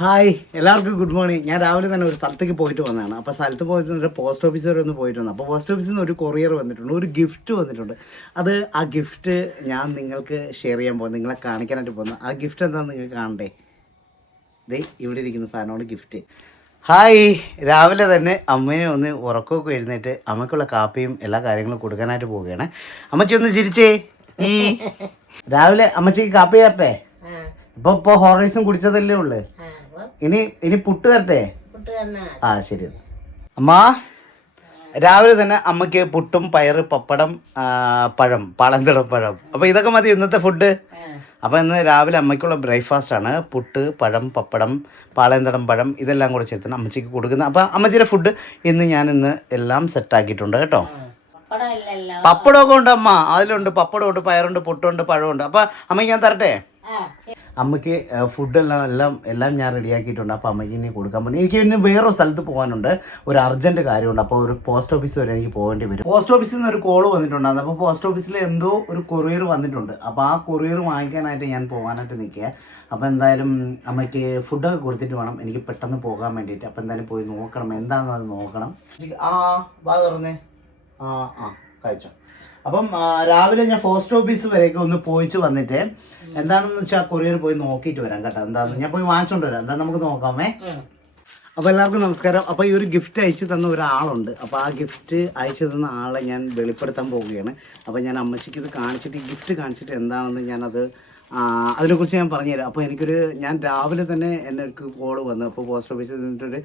Hi എല്ലാവർക്കും good morning. ഞാൻ രാവിലെ തന്നെ ഒരു സ്ഥലത്തേക്ക് പോയിട്ട് വന്നതാണ്. അപ്പോൾ സ്ഥലത്ത് പോയിട്ട് ഒരു പോസ്റ്റ് ഓഫീസ് വരെ ഒന്ന് പോയിട്ട് വന്നു. അപ്പോൾ പോസ്റ്റ് ഓഫീസിൽ നിന്ന് ഒരു കൊറിയർ വന്നിട്ടുണ്ട് ഒരു ഗിഫ്റ്റ് വന്നിട്ടുണ്ട്. അത് ആ ഗിഫ്റ്റ് ഞാൻ നിങ്ങൾക്ക് ഷെയർ ചെയ്യാൻ പോകുന്നത് നിങ്ങളെ കാണിക്കാനായിട്ട് പോകുന്നത് ആ ഗിഫ്റ്റ് എന്താണെന്ന് നിങ്ങൾക്ക് കാണണ്ടേ? ദേ ഇവിടെ ഇരിക്കുന്ന സാധനമാണ് ഗിഫ്റ്റ്. ഹായ് രാവിലെ തന്നെ അമ്മേനെ ഒന്ന് ഉറക്കമൊക്കെ എഴുന്നേറ്റ് അമ്മയ്ക്കുള്ള കാപ്പിയും എല്ലാ കാര്യങ്ങളും കൊടുക്കാനായിട്ട് പോവുകയാണ്. അമ്മച്ചി ഒന്ന് ചിരിച്ചേ. ഈ രാവിലെ അമ്മച്ചിക്ക് കാപ്പി തരട്ടെ? ഇപ്പൊ ഇപ്പൊ ഹോർലിക്സും കുടിച്ചതല്ലേ ഉള്ളു? ഇനി ഇനി പുട്ട് തരട്ടെ? ആ ശരി. അമ്മ രാവിലെ തന്നെ അമ്മയ്ക്ക് പുട്ടും പയറ് പപ്പടം പഴം പാളന്തടം പഴം. അപ്പൊ ഇതൊക്കെ മതി ഇന്നത്തെ ഫുഡ് അപ്പൊ ഇന്ന് രാവിലെ അമ്മയ്ക്കുള്ള ബ്രേക്ക്ഫാസ്റ്റ് ആണ്. പുട്ട് പഴം പപ്പടം പാളയന്തടം പഴം ഇതെല്ലാം കൂടെ ചേർത്താണ് അമ്മച്ചിക്ക് കൊടുക്കുന്നത് അപ്പൊ അമ്മച്ചിയുടെ ഫുഡ് ഇന്ന് ഞാൻ ഇന്ന് എല്ലാം സെറ്റ് ആക്കിയിട്ടുണ്ട് കേട്ടോ. പപ്പടമൊക്കെ ഉണ്ട് അമ്മ. അതിലുണ്ട് പപ്പടമുണ്ട് പയറുണ്ട് പുട്ടുണ്ട് പഴമുണ്ട്. അപ്പൊ അമ്മയ്ക്ക് ഞാൻ തരട്ടെ? അമ്മയ്ക്ക് ഫുഡെല്ലാം എല്ലാം എല്ലാം ഞാൻ റെഡിയാക്കിയിട്ടുണ്ട്. അപ്പോൾ അമ്മയ്ക്ക് ഇനി കൊടുക്കാൻ പറ്റും എനിക്ക് ഇനി വേറൊരു സ്ഥലത്ത് പോകാനുണ്ട്. ഒരു അർജന്റ് കാര്യമുണ്ട്. അപ്പോൾ ഒരു പോസ്റ്റ് ഓഫീസ് വരെ എനിക്ക് പോകേണ്ടി വരും. പോസ്റ്റ് ഓഫീസിൽ നിന്ന് ഒരു കോൾ വന്നിട്ടുണ്ടായിരുന്നു. അപ്പോൾ പോസ്റ്റ് ഓഫീസിൽ എന്തോ ഒരു കൊറിയർ വന്നിട്ടുണ്ട്. അപ്പോൾ ആ കൊറിയർ വാങ്ങിക്കാനായിട്ട് ഞാൻ പോകാനായിട്ട് നിൽക്കുക അപ്പോൾ എന്തായാലും അമ്മയ്ക്ക് ഫുഡൊക്കെ കൊടുത്തിട്ട് വേണം. എനിക്ക് പെട്ടെന്ന് പോകാൻ വേണ്ടിയിട്ട്. അപ്പോൾ എന്തായാലും പോയി നോക്കണം. എന്താണെന്ന് അത് നോക്കണം. ആ വാ തുറന്നേ. ആ അപ്പം രാവിലെ ഞാൻ പോസ്റ്റ് ഓഫീസ് വരെയൊക്കെ ഒന്ന് പോയിച്ച് വന്നിട്ട് എന്താണെന്ന് വെച്ചാൽ കൊറിയർ പോയി നോക്കിയിട്ട് വരാം കേട്ടോ. എന്താണെന്ന് ഞാൻ പോയി വാങ്ങിച്ചോണ്ട് വരാം. എന്താ നമുക്ക് നോക്കാമേ? അപ്പോൾ എല്ലാവർക്കും നമസ്കാരം. അപ്പോൾ ഈ ഒരു ഗിഫ്റ്റ് അയച്ചു തന്ന ഒരാളുണ്ട്. അപ്പോൾ ആ ഗിഫ്റ്റ് അയച്ചു തന്ന ആളെ ഞാൻ വെളിപ്പെടുത്താൻ പോവുകയാണ്. അപ്പോൾ ഞാൻ അമ്മച്ചിക്ക് ഇത് കാണിച്ചിട്ട് ഈ ഗിഫ്റ്റ് കാണിച്ചിട്ട് എന്താണെന്ന് ഞാനത് അതിനെക്കുറിച്ച് ഞാൻ പറഞ്ഞുതരാം. അപ്പോൾ എനിക്കൊരു ഞാൻ രാവിലെ തന്നെ എന്നെ ഒരു കോൾ വന്നു. അപ്പോൾ പോസ്റ്റ് ഓഫീസിൽ നിന്നിട്ടൊരു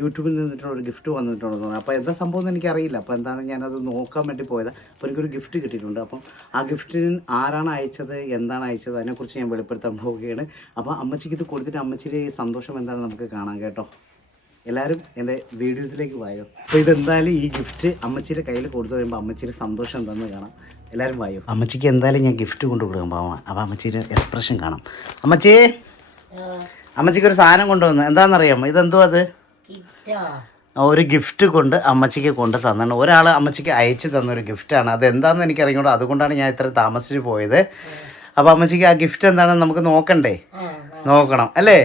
യൂട്യൂബിൽ നിന്നിട്ടുള്ള ഒരു ഗിഫ്റ്റ് വന്നിട്ടുണ്ടെന്ന് പറഞ്ഞു അപ്പോൾ എന്താ സംഭവം എന്ന് എനിക്കറിയില്ല. അപ്പോൾ എന്താണ് ഞാനത് നോക്കാൻ വേണ്ടി പോയത്. അപ്പോൾ എനിക്കൊരു ഗിഫ്റ്റ് കിട്ടിയിട്ടുണ്ട്. അപ്പം ആ ഗിഫ്റ്റിന് ആരാണ് അയച്ചത് എന്താണ് അയച്ചത് അതിനെക്കുറിച്ച് ഞാൻ വെളിപ്പെടുത്താൻ പോവുകയാണ്. അപ്പോൾ അമ്മച്ചിക്ക് ഇത് കൊടുത്തിട്ട് അമ്മച്ചിയുടെ സന്തോഷം എന്താണ് നമുക്ക് കാണാം കേട്ടോ? എല്ലാവരും എന്റെ വീഡിയോസിലേക്ക് വായോ. അപ്പോൾ ഇതെന്തായാലും ഈ ഗിഫ്റ്റ് അമ്മച്ചിയുടെ കയ്യിൽ കൊടുത്തു കഴിയുമ്പോൾ അമ്മച്ചിയുടെ സന്തോഷം എന്താണെന്ന് കാണാം. എല്ലാവരും വായോ? അമ്മച്ചിക്ക് എന്തായാലും ഞാൻ ഗിഫ്റ്റ് കൊണ്ടു കൊടുക്കാൻ പോവാം. അപ്പോൾ അമ്മച്ചിയുടെ എക്സ്പ്രഷൻ കാണാം. അമ്മച്ചി! അമ്മച്ചിക്ക് ഒരു സാധനം കൊണ്ടുവന്നു. എന്താണെന്നറിയാമോ? ഇതെന്തോ അത്? കിറ്റോ. ഒരു ഗിഫ്റ്റ് കൊണ്ട് അമ്മച്ചിക്ക് കൊണ്ട് തന്നാണ്. ഒരാൾ അമ്മച്ചിക്ക് അയച്ചു തന്ന ഒരു ഗിഫ്റ്റാണ് അത് എന്താണെന്ന് എനിക്ക് അറിഞ്ഞൂടാ അതുകൊണ്ടാണ് ഞാൻ ഇത്ര താമസിച്ച് പോയത്. അപ്പോൾ അമ്മച്ചിക്ക് ആ ഗിഫ്റ്റ് എന്താണെന്ന് നമുക്ക് നോക്കണ്ടേ? നോക്കണം. അല്ലേ?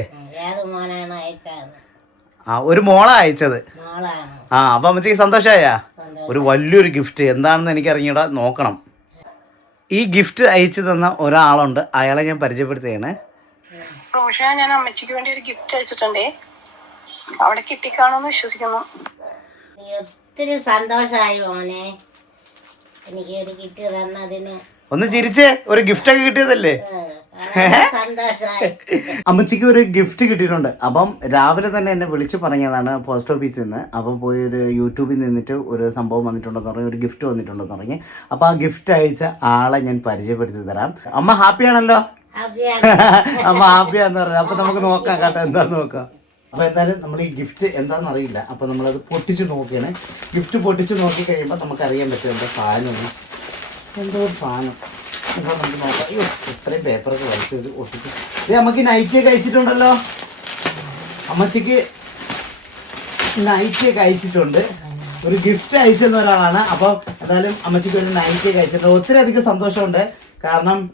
ആ. ഒരു മോളാ അയച്ചത്. മോളാണ്. ആ അപ്പം അമ്മച്ചിക്ക് സന്തോഷമായ ഒരു വലിയൊരു ഗിഫ്റ്റ് എന്താണെന്ന് എനിക്ക് അറിഞ്ഞൂടാ നോക്കണം. ഈ ഗിഫ്റ്റ് അയച്ചു തന്ന ഒരാളുണ്ട്. അയാളെ ഞാൻ പരിചയപ്പെടുത്തുകയാണ്. റോഷ ഞാൻ അമ്മച്ചിക്ക് വേണ്ടി ഒരു ഗിഫ്റ്റ് അയച്ചിട്ടുണ്ടേ. അവിടെ കിട്ടിക്കാണോന്ന് വിശ്വസിക്കുന്നു. നീ ഒത്തിരി സന്തോഷമായി മോനെ. എനിക്ക് ഒരു ഗിഫ്റ്റ് തന്നതിന്. ഒന്ന് ചിരിച്ചേ. ഒരു ഗിഫ്റ്റ് ഒക്കെ കിട്ടിയതല്ലേ? അമ്മച്ചിക്ക് ഒരു ഗിഫ്റ്റ് കിട്ടിയിട്ടുണ്ട്. അപ്പം രാവിലെ തന്നെ എന്നെ വിളിച്ചു പറഞ്ഞതാണ് പോസ്റ്റ് ഓഫീസിൽ നിന്ന് അപ്പം പോയി ഒരു യൂട്യൂബിൽ നിന്നിട്ട് ഒരു സംഭവം വന്നിട്ടുണ്ടെന്ന് പറഞ്ഞു ഒരു ഗിഫ്റ്റ് വന്നിട്ടുണ്ടെന്ന് പറഞ്ഞു. അപ്പം ആ ഗിഫ്റ്റ് അയച്ച ആളെ ഞാൻ പരിചയപ്പെടുത്തി തരാം. അമ്മ ഹാപ്പിയാണല്ലോ ഹാപ്പിയാണ് അമ്മ ഹാപ്പിയാന്ന് പറഞ്ഞു. അപ്പൊ നമുക്ക് നോക്കാം കേട്ടോ എന്താ നോക്കാം. അപ്പൊ എന്തായാലും നമ്മൾ ഈ ഗിഫ്റ്റ് എന്താണെന്ന് അറിയില്ല. അപ്പൊ നമ്മളത് പൊട്ടിച്ച് നോക്കിയാണ്. ഗിഫ്റ്റ് പൊട്ടിച്ച് നോക്കി കഴിയുമ്പോൾ നമുക്ക് അറിയാൻ പറ്റും എന്താ സാധനം എന്തോ സാധനം. എന്താ നമുക്ക് നോക്കാം അയ്യോ ഇത്രയും പേപ്പറൊക്കെ വലിച്ച് ഇത് ഒട്ടിച്ച് ഇത് നമുക്ക് അയച്ചിട്ടുണ്ടല്ലോ അമ്മച്ചിക്ക് നൈറ്റ് അയച്ചിട്ടുണ്ട്. ഒരു ഗിഫ്റ്റ് അയച്ചെന്ന ഒരാളാണ്. അപ്പോൾ എന്തായാലും അമ്മച്ചിക്ക് ഒരു നൈറ്റ് അയച്ചിട്ടുണ്ട്. ഒത്തിരി അധികം സന്തോഷമുണ്ട്. കാരണം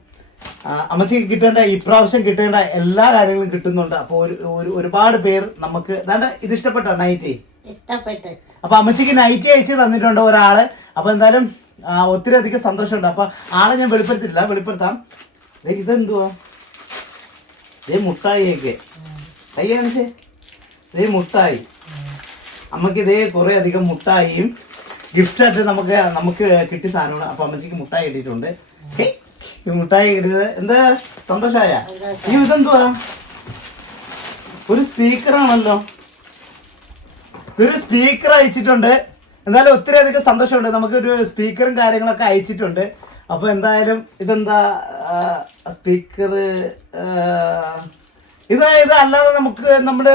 അമ്മച്ചിക്ക് കിട്ടേണ്ട ഇപ്രാവശ്യം കിട്ടേണ്ട എല്ലാ കാര്യങ്ങളും കിട്ടുന്നുണ്ട്. അപ്പോൾ ഒരു ഒരു- ഒരുപാട് പേർ നമുക്ക് ഇത് ഇഷ്ടപ്പെട്ട? നൈറ്റ് ഇഷ്ടപ്പെട്ട്. അപ്പൊ അമ്മച്ചിക്ക് നൈറ്റ് അയച്ച് തന്നിട്ടുണ്ട് ഒരാൾ. അപ്പൊ എന്തായാലും ഒത്തിരി അധികം സന്തോഷമുണ്ട്. അപ്പൊ ആളെ ഞാൻ വെളിപ്പെടുത്തില്ല വെളിപ്പെടുത്താം. ഇതെന്തുവാ? ദേ മുട്ടായിയൊക്കെ കൈ കാണിച്ചേ. ദേ മുട്ടായി. അമ്മയ്ക്ക് ഇതേ കുറേ അധികം മുട്ടായിയും ഗിഫ്റ്റായിട്ട് നമുക്ക് നമുക്ക് കിട്ടിയ സാധനമാണ്. അപ്പൊ അമ്മച്ചിക്ക് മുട്ടായി കിട്ടിയിട്ടുണ്ട്. ഈ മുട്ടായി കിട്ടിയത് എന്താ? സന്തോഷമായ ഈ ഇതെന്തുവാ? ഒരു സ്പീക്കറാണല്ലോ ഒരു സ്പീക്കർ അയച്ചിട്ടുണ്ട്. എന്തായാലും ഒത്തിരി അധികം സന്തോഷമുണ്ട്. നമുക്കൊരു സ്പീക്കറും കാര്യങ്ങളൊക്കെ അയച്ചിട്ടുണ്ട്. അപ്പോൾ എന്തായാലും ഇതെന്താ സ്പീക്കർ ഇത് ഇത് അല്ലാതെ നമുക്ക് നമ്മുടെ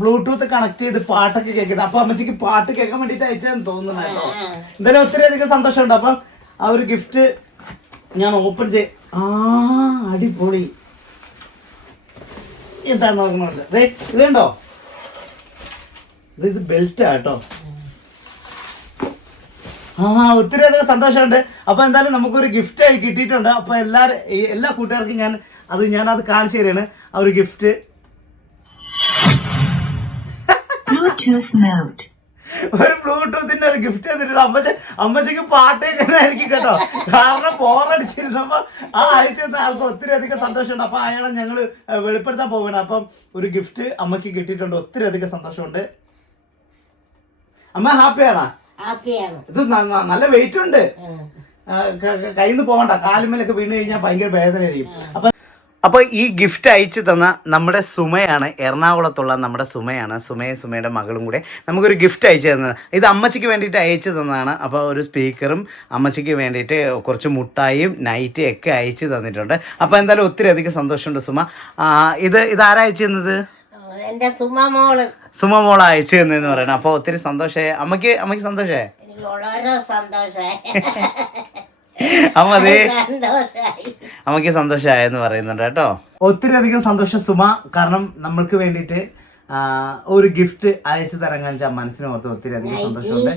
ബ്ലൂടൂത്ത് കണക്ട് ചെയ്ത് പാട്ടൊക്കെ കേൾക്കുന്നത്. അപ്പൊ അമ്മച്ചിക്ക് പാട്ട് കേൾക്കാൻ വേണ്ടിട്ട് അയച്ചതെന്ന് തോന്നുന്നല്ലോ എന്തായാലും ഒത്തിരി അധികം സന്തോഷമുണ്ട്. അപ്പം ആ ഒരു ഗിഫ്റ്റ് ഞാൻ ഓപ്പൺ ചെയ് ആ അടിപൊളി. എന്താ നോക്കുന്നുണ്ട് ഇത് കണ്ടോ? ഇത് ഇത് ബെൽറ്റാ കേട്ടോ. ആ ഒത്തിരി അധികം സന്തോഷമുണ്ട്. അപ്പൊ എന്തായാലും നമുക്കൊരു ഗിഫ്റ്റ് ആയി കിട്ടിയിട്ടുണ്ട്. അപ്പൊ എല്ലാരും എല്ലാ കൂട്ടുകാർക്കും ഞാൻ അത് ഞാൻ അത് കാണിച്ചു തരാണ്. ആ ഒരു ഗിഫ്റ്റ്. ഒരു ബ്ലൂടൂത്തിന്റെ ഒരു ഗിഫ്റ്റ് തന്നിട്ടുണ്ട്. അമ്മച്ച അമ്മച്ചക്ക് പാട്ട് കേൾക്കാനായിരിക്കും കേട്ടോ. കാരണം ബോറടിച്ചിരുന്നപ്പോ ആ അയച്ചു തന്ന ആൾക്ക് ഒത്തിരി അധികം സന്തോഷമുണ്ട്. അപ്പൊ അയാളെ ഞങ്ങൾ വെളിപ്പെടുത്താൻ പോവുകയാണ്. അപ്പം ഒരു ഗിഫ്റ്റ് അമ്മയ്ക്ക് കിട്ടിയിട്ടുണ്ട്. ഒത്തിരി അധികം സന്തോഷമുണ്ട്. അമ്മ ഹാപ്പിയാണ്? ഇത് നല്ല വെയിറ്റ് ഉണ്ട്. കയ്യിൽ നിന്ന് പോകണ്ട കാലുമേലൊക്കെ വീണ് കഴിഞ്ഞാൽ ഭയങ്കര വേദനയായിരിക്കും. അപ്പൊ അപ്പോൾ ഈ ഗിഫ്റ്റ് അയച്ചു തന്ന നമ്മുടെ സുമയാണ് എറണാകുളത്തുള്ള നമ്മുടെ സുമയാണ് സുമയും സുമയുടെ മകളും കൂടെ നമുക്കൊരു ഗിഫ്റ്റ് അയച്ചു തന്നത്. ഇത് അമ്മച്ചിക്ക് വേണ്ടിയിട്ട് അയച്ചു തന്നതാണ്. അപ്പോൾ ഒരു സ്പീക്കറും അമ്മച്ചിക്ക് വേണ്ടിയിട്ട് കുറച്ച് മുട്ടായും നൈറ്റും ഒക്കെ അയച്ചു തന്നിട്ടുണ്ട്. അപ്പോൾ എന്തായാലും ഒത്തിരി അധികം സന്തോഷമുണ്ട് സുമ. ഇത് ഇത് ആരാ അയച്ചു തന്നത്? എന്റെ സുമ മോൾ. സുമ മോള അയച്ചു തന്നെന്ന് പറയണം. അപ്പൊ ഒത്തിരി സന്തോഷേ അമ്മയ്ക്ക് അമ്മയ്ക്ക് സന്തോഷേ എനിക്ക് വളരെ സന്തോഷായി. അമ്മ അതേ സന്തോഷായി. അമ്മയ്ക്ക് സന്തോഷമായെന്ന് പറയുന്നുണ്ട് കേട്ടോ. ഒത്തിരി അധികം സന്തോഷം സുമ. കാരണം നമ്മൾക്ക് വേണ്ടിയിട്ട് ആ, ഒരു ഗിഫ്റ്റ് അയച്ചു തരാൻ കാണിച്ച മനസ്സിന് ഓർത്ത് ഒത്തിരി അധികം സന്തോഷമുണ്ട്.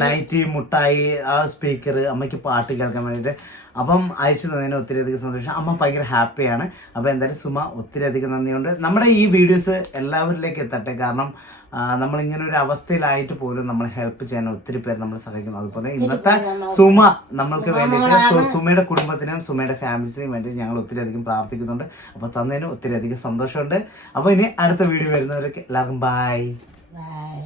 നൈറ്റ് മുട്ടായി ആ സ്പീക്കർ അമ്മയ്ക്ക് പാട്ട് കേൾക്കാൻ വേണ്ടിയിട്ട് അപ്പം അയച്ചു തന്നതിന് ഒത്തിരി അധികം സന്തോഷം. അമ്മ ഭയങ്കര ഹാപ്പിയാണ്. അപ്പോൾ എന്തായാലും സുമ ഒത്തിരി അധികം നന്ദിയുണ്ട്. നമ്മുടെ ഈ വീഡിയോസ് എല്ലാവരിലേക്ക് എത്തട്ടെ. കാരണം നമ്മളിങ്ങനെ നമ്മൾ ഇങ്ങനെ ഒരു അവസ്ഥയിലായിട്ട് പോലും നമ്മൾ ഹെൽപ്പ് ചെയ്യാൻ ഒത്തിരി പേര് നമ്മൾ സഹായിക്കുന്നു. അതുപോലെ ഇന്നത്തെ സുമ നമ്മൾക്ക് വേണ്ടിയിട്ട് സുമയുടെ കുടുംബത്തിനും സുമയുടെ ഫാമിലിസിനും വേണ്ടി ഞങ്ങൾ ഒത്തിരി അധികം പ്രാർത്ഥിക്കുന്നുണ്ട്. അപ്പോൾ തന്നതിന് ഒത്തിരി അധികം സന്തോഷമുണ്ട്. അപ്പോൾ ഇനി അടുത്ത വീഡിയോ വരുന്നവരൊക്കെ എല്ലാവർക്കും ബായ് ബൈ